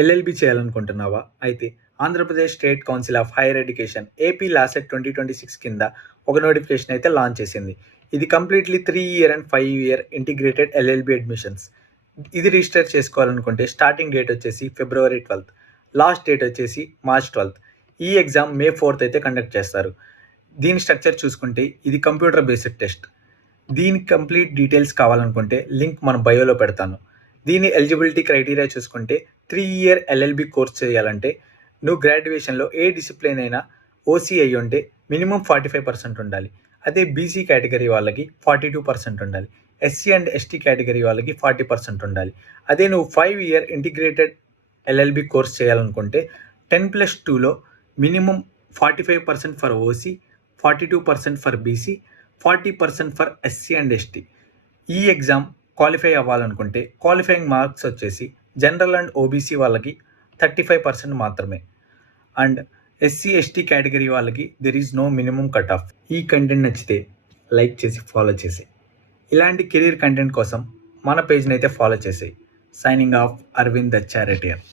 LLB చేయాలనుకుంటున్నావా? అయితే Andhra Pradesh state council of higher education AP LAWCET 2026 కింద ఒక నోటిఫికేషన్ అయితే లాంచ్ చేసింది. ఇది completely 3 year and 5 year integrated LLB admissions. ఇది రిజిస్టర్ చేసుకోవాలనుకుంటే స్టార్టింగ్ డేట్ వచ్చేసి February 12th, లాస్ట్ డేట్ వచ్చేసి March 12th. ఈ ఎగ్జామ్ May 4th అయితే కండక్ట్ చేస్తారు. దీని స్ట్రక్చర్ చూసుకుంటే ఇది కంప్యూటర్ బేస్డ్ టెస్ట్. దీని కంప్లీట్ డీటెయిల్స్ కావాలనుకుంటే లింక్ మన బయోలో పెడతాను. దీని ఎలిజిబిలిటీ క్రైటీరియా చూసుకుంటే 3 year ఎల్ఎల్బి కోర్స్ చేయాలంటే నువ్వు గ్రాడ్యుయేషన్లో ఏ డిసిప్లిన్ అయినా ఓసీ అయ్యి ఉంటే మినిమం 45% ఉండాలి. అదే బీసీ కేటగిరీ వాళ్ళకి 42% ఉండాలి. ఎస్సీ అండ్ ఎస్టీ కేటగిరీ వాళ్ళకి 40% ఉండాలి. అదే నువ్వు 5 year ఇంటిగ్రేటెడ్ ఎల్ఎల్బి కోర్స్ చేయాలనుకుంటే 10+2లో minimum 45% for OC, 42% for BC, 40% for SC and ST. ఈ ఎగ్జామ్ క్వాలిఫై అవ్వాలనుకుంటే క్వాలిఫైయింగ్ మార్క్స్ వచ్చేసి జనరల్ అండ్ ఓబీసీ వాళ్ళకి 35% మాత్రమే. అండ్ ఎస్సీ ఎస్టీ కేటగిరీ వాళ్ళకి there is no minimum cut off. ఈ కంటెంట్ నచ్చితే లైక్ చేసి ఫాలో చేసి ఇలాంటి కెరీర్ కంటెంట్ కోసం మన పేజ్ని అయితే ఫాలో చేసేయి. Signing off, Aravind దచ్చారెడ్డి.